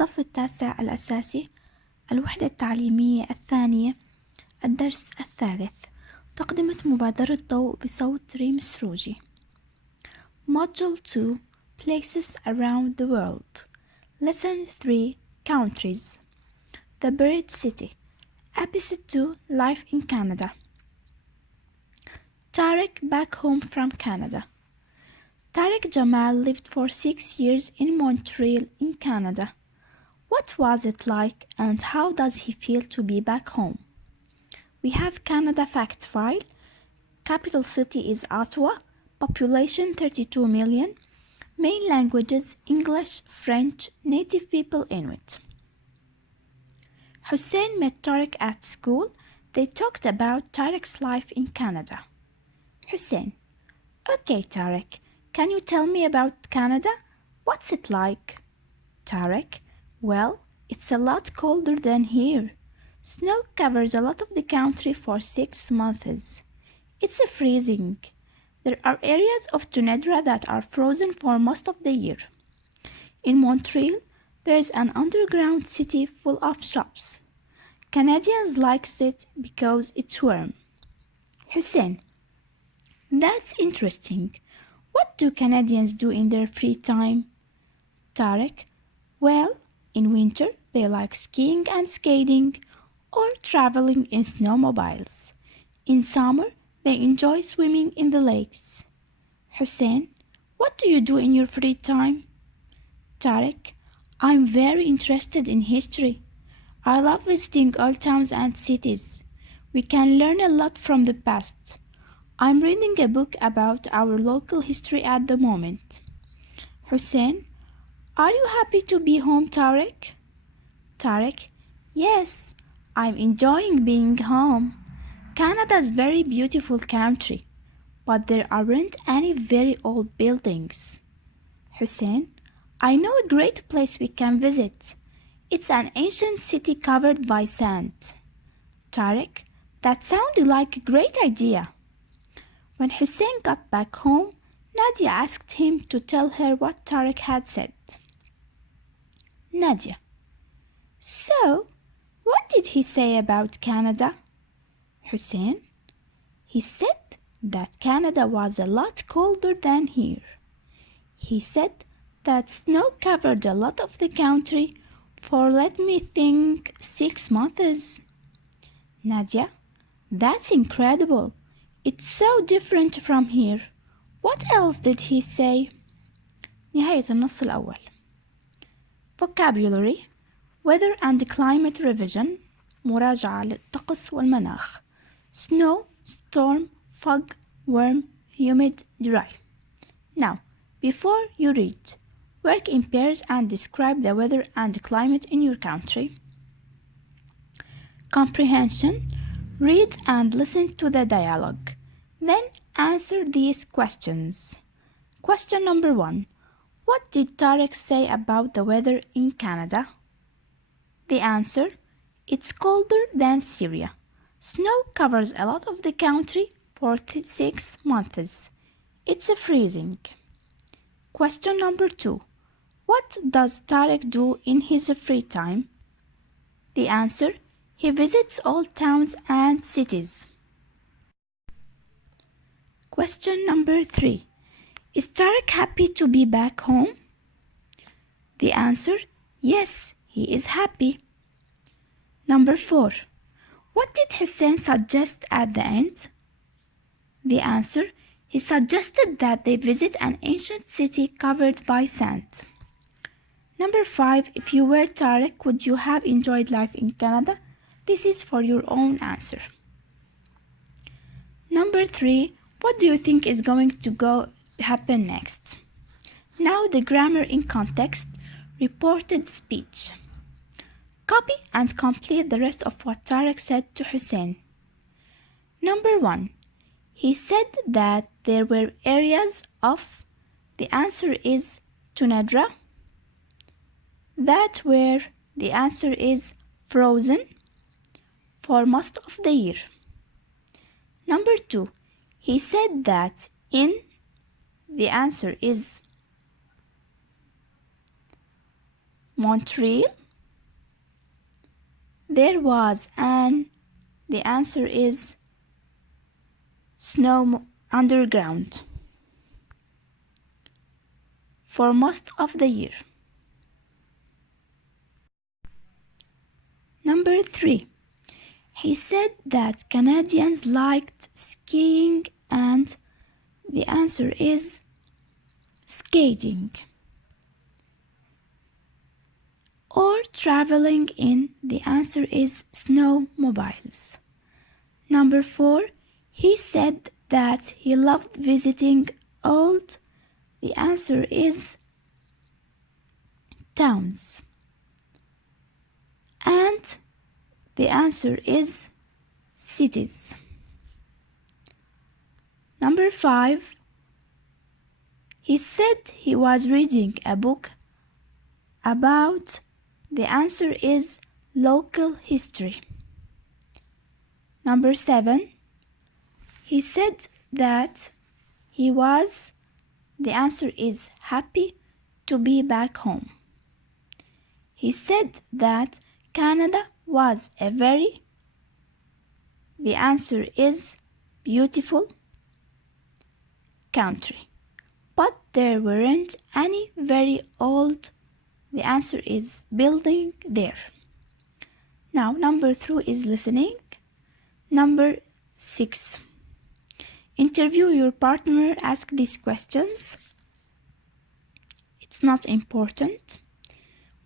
الصف التاسع الأساسي، الوحدة التعليمية الثانية، الدرس الثالث. تقدمت مبادرة ضوء بصوت ريم سروجي. Module 2 Places around the world. Lesson 3 Countries. The Buried City. Episode 2 Life in Canada. Tarek back home from Canada. Tarek Jamal lived for 6 years in Montreal in Canada. What was it like and how does he feel to be back home? We have Canada fact file. Capital city is Ottawa. Population 32 million. Main languages English, French, native people Inuit. Hussein met Tarek at school. They talked about Tarek's life in Canada. Hussein: Okay, Tarek, can you tell me about Canada? What's it like? Tarek: Well, it's a lot colder than here. Snow covers a lot of the country for 6 months. It's freezing. There are areas of tundra that are frozen for most of the year. In Montreal, there is an underground city full of shops. Canadians like it because it's warm. Hussein: That's interesting. What do Canadians do in their free time? Tarek: Well, in winter they like skiing and skating or traveling in snowmobiles. In summer they enjoy swimming in the lakes. Hussein: What do you do in your free time? Tarek: I'm very interested in history. I love visiting old towns and cities. We can learn a lot from the past. I'm reading a book about our local history at the moment. Hussein: Are you happy to be home, Tarek? Tarek: Yes, I'm enjoying being home. Canada's a very beautiful country, but there aren't any very old buildings. Hussein: I know a great place we can visit. It's an ancient city covered by sand. Tarek: That sounded like a great idea. When Hussein got back home, Nadia asked him to tell her what Tarek had said. Nadia: So, what did he say about Canada? Hussein: He said that Canada was a lot colder than here. He said that snow covered a lot of the country for, let me think, 6 months. Nadia: That's incredible. It's so different from here. What else did he say? نهاية النص الأول. Vocabulary. Weather and climate revision. مراجعة للطقس والمناخ. Snow, storm, fog, warm, humid, dry. Now, before you read, work in pairs and describe the weather and climate in your country. Comprehension. Read and listen to the dialogue. Then answer these questions. Question number 1. What did Tarek say about the weather in Canada? The answer: It's colder than Syria. Snow covers a lot of the country for 6 months. It's freezing. Question number 2. What does Tarek do in his free time? The answer: He visits old towns and cities. Question number 3. Is Tarek happy to be back home? The answer: Yes, he is happy. Number 4. What did Hussein suggest at the end? The answer: He suggested that they visit an ancient city covered by sand. Number 5. If you were Tarek, would you have enjoyed life in Canada? This is for your own answer. Number 3. What do you think is going to happen next? Now the grammar in context. Reported speech. Copy and complete the rest of what Tarek said to Hussein. Number 1. He said that there were areas of, the answer is tundra, that were, the answer is frozen, for most of the year. Number 2. He said that in, the answer is Montreal? There was an. The answer is snow underground for most of the year. Number 3. He said that Canadians liked skiing and the answer is skating. Or traveling in, the answer is snowmobiles. Number 4, he said that he loved visiting old, the answer is towns. And the answer is cities. Number 5, he said he was reading a book about, the answer is local history. Number 7, he said that he was, the answer is happy to be back home. He said that Canada was a very, the answer is beautiful country, but there weren't any very old, the answer is building there. Now number 3 is listening. Number 6, interview your partner, ask these questions. It's not important.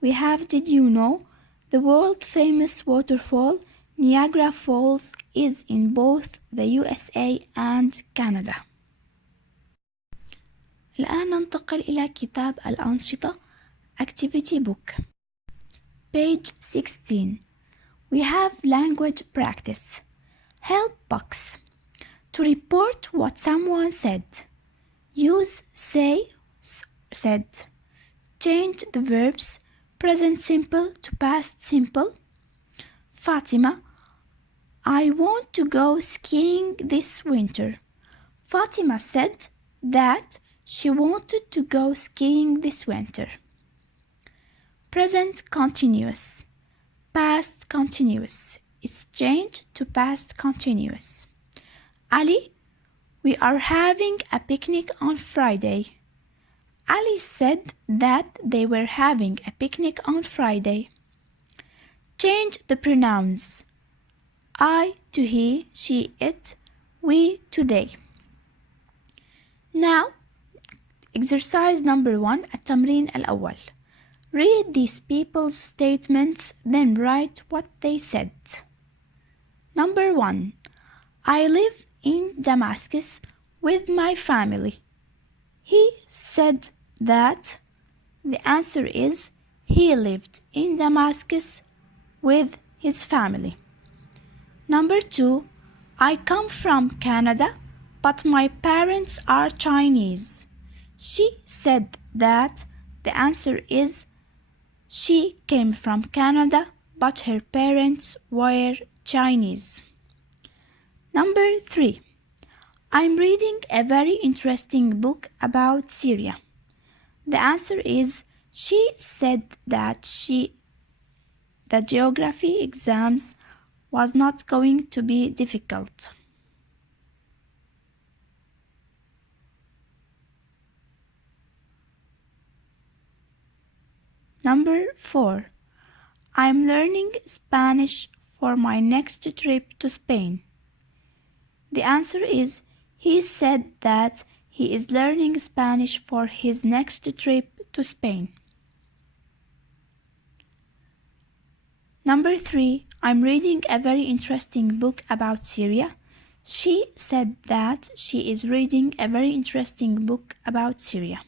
We have, did you know the world famous waterfall Niagara Falls is in both the USA and Canada. الآن ننتقل إلى كتاب الأنشطة Activity Book. Page 16. We have language practice. Help box. To report what someone said, use say, said. Change the verbs present simple to past simple. Fatima, I want to go skiing this winter. Fatima said that she wanted to go skiing this winter. Present continuous. Past continuous. It's changed to past continuous. Ali, we are having a picnic on Friday. Ali said that they were having a picnic on Friday. Change the pronouns. I to he, she, it, we to they. Now, exercise number 1, التمرين الأول. Read these people's statements, then write what they said. Number 1. I live in Damascus with my family. He said that, the answer is he lived in Damascus with his family. Number 2. I come from Canada, but my parents are Chinese. She said that, the answer is she came from Canada, but her parents were Chinese. Number 3. I'm reading a very interesting book about Syria. The answer is she said that the geography exams was not going to be difficult. Number 4. I'm learning Spanish for my next trip to Spain. The answer is he said that he is learning Spanish for his next trip to Spain. Number 3. I'm reading a very interesting book about Syria. She said that she is reading a very interesting book about Syria.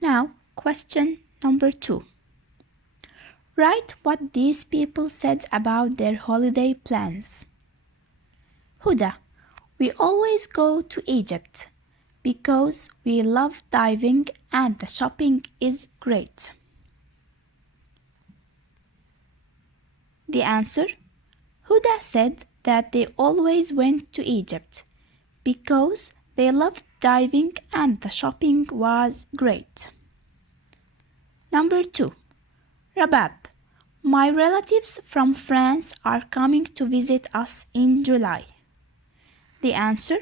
Now, question number 2. Write what these people said about their holiday plans. Huda, we always go to Egypt because we love diving and the shopping is great. The answer, Huda said that they always went to Egypt because they loved diving and the shopping was great. Number 2. Rabab. My relatives from France are coming to visit us in July. The answer.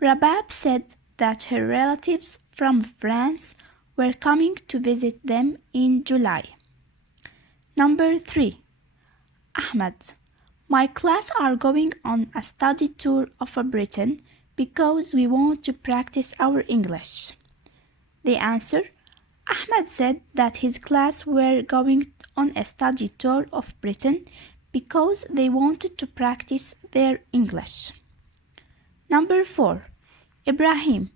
Rabab said that her relatives from France were coming to visit them in July. Number 3. Ahmed. My class are going on a study tour of Britain because we want to practice our English. The answer. Ahmed said that his class were going on a study tour of Britain because they wanted to practice their English. Number 4. Ibrahim.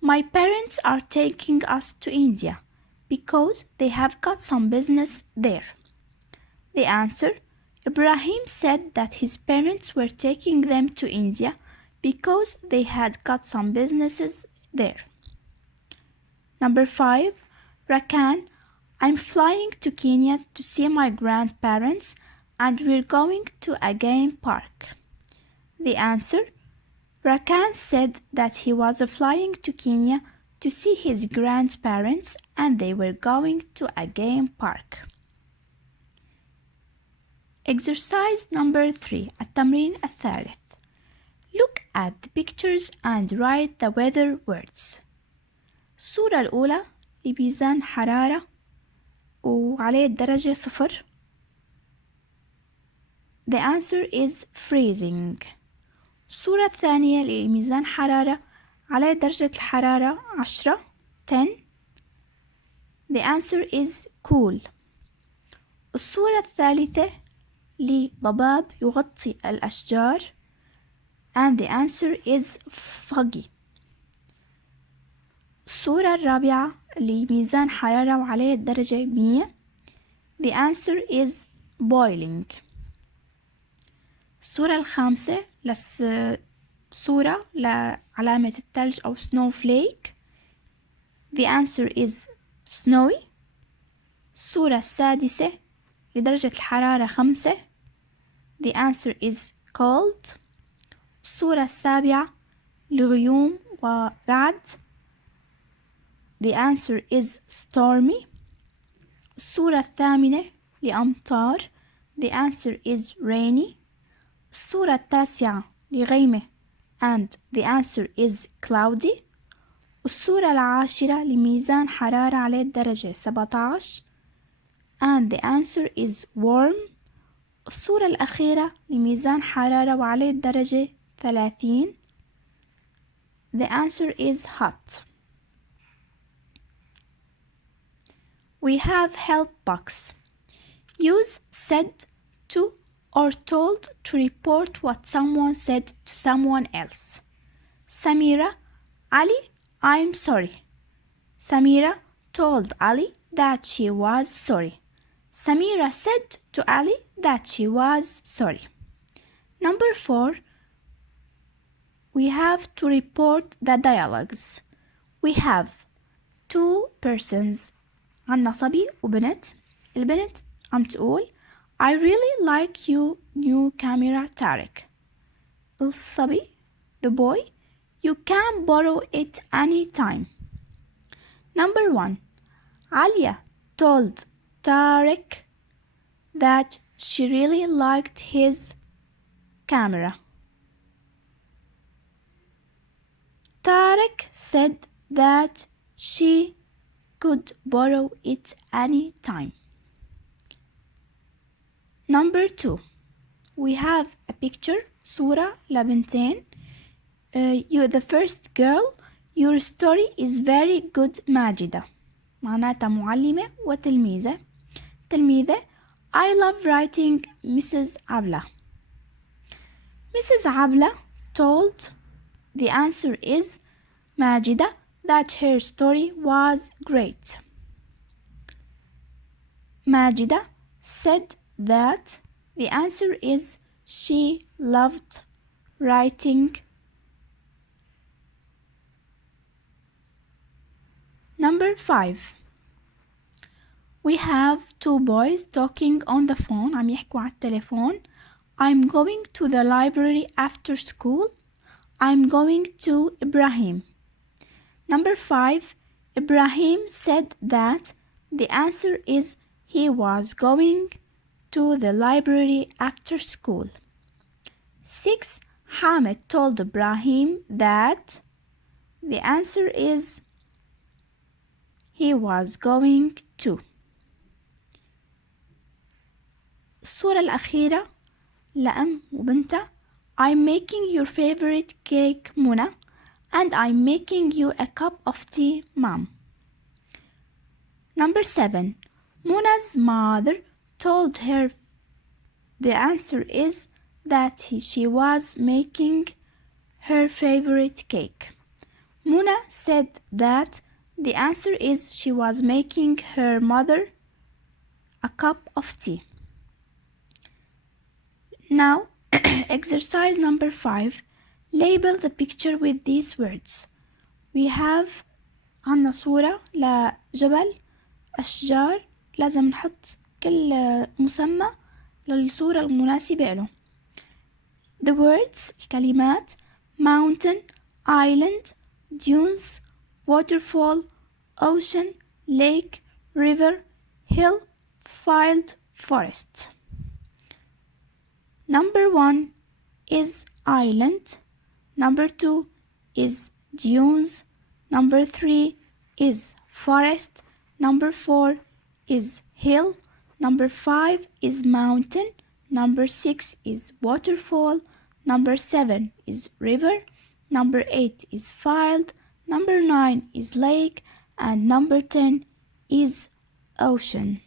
My parents are taking us to India because they have got some business there. The answer. Ibrahim said that his parents were taking them to India because they had got some businesses there. Number 5. Rakan. I'm flying to Kenya to see my grandparents and we're going to a game park. The answer. Rakan said that he was flying to Kenya to see his grandparents and they were going to a game park. Exercise number 3. التمرين الثالث. Look at the pictures and write the weather words. الصورة الأولى لميزان حرارة وعليه الدرجة 0. The answer is freezing. الصورة الثانية لميزان حرارة عليه درجة الحرارة 10. The answer is cool. الصورة الثالثة لضباب يغطي الأشجار and the answer is foggy. الصورة الرابعة لميزان حرارة وعليه الدرجة 100. The answer is boiling. الصورة الخامسة صورة لعلامة الثلج أو snowflake. The answer is snowy. الصورة السادسة لدرجة الحرارة 5. The answer is cold. الصورة السابعة لغيوم ورعد. The answer is stormy. الصورة الثامنة لأمطار. The answer is rainy. الصورة التاسعة لغيمة and the answer is cloudy. الصورة العاشرة لميزان حرارة عليه الدرجة 17 and the answer is warm. الصورة الأخيرة لميزان حرارة وعليه الدرجة 30. The answer is hot. We have help box. Use said to or told to report what someone said to someone else. Samira, Ali, I'm sorry. Samira told Ali that she was sorry. Samira said to Ali that she was sorry. Number 4. We have to report the dialogues. We have 2 persons. عنا صبي وبنت. البنت عم تقول I really like you new camera Tarek. الصبي the boy you can borrow it anytime. Number 1. Alia told Tarek that she really liked his camera. Tarek said that she could borrow it any time. Number 2. We have a picture صورة لبنتين. You the first girl. Your story is very good ماجدة. معناتها معلمة وتلميذة. تلميذة I love writing Mrs. Abla. Mrs. Abla told the answer is ماجدة that her story was great. ماجدة said that the answer is she loved writing. Number 5. We have 2 boys talking on the phone. عم يحكوا على التليفون. I'm going to the library after school. I'm going to Ibrahim. Number 5. Ibrahim said that the answer is he was going to the library after school. 6. Hamid told Ibrahim that the answer is he was going to. الصورة الأخيرة لأم وبنتها. I'm making your favorite cake, Muna, and I'm making you a cup of tea, Mom. Number 7. Muna's mother told her the answer is that she was making her favorite cake. Muna said that the answer is she was making her mother a cup of tea. Now, exercise number 5. Label the picture with these words. We have عنا صورة لجبل، أشجار، لازم نحط كل مسمى للصورة المناسبة له. The words الكلمات mountain, island, dunes, waterfall, ocean, lake, river, hill, field, forest. Number 1 is island. Number 2 is dunes. Number 3 is forest. Number 4 is hill. Number 5 is mountain. Number 6 is waterfall. Number 7 is river. Number 8 is field. Number 9 is lake. And number 10 is ocean.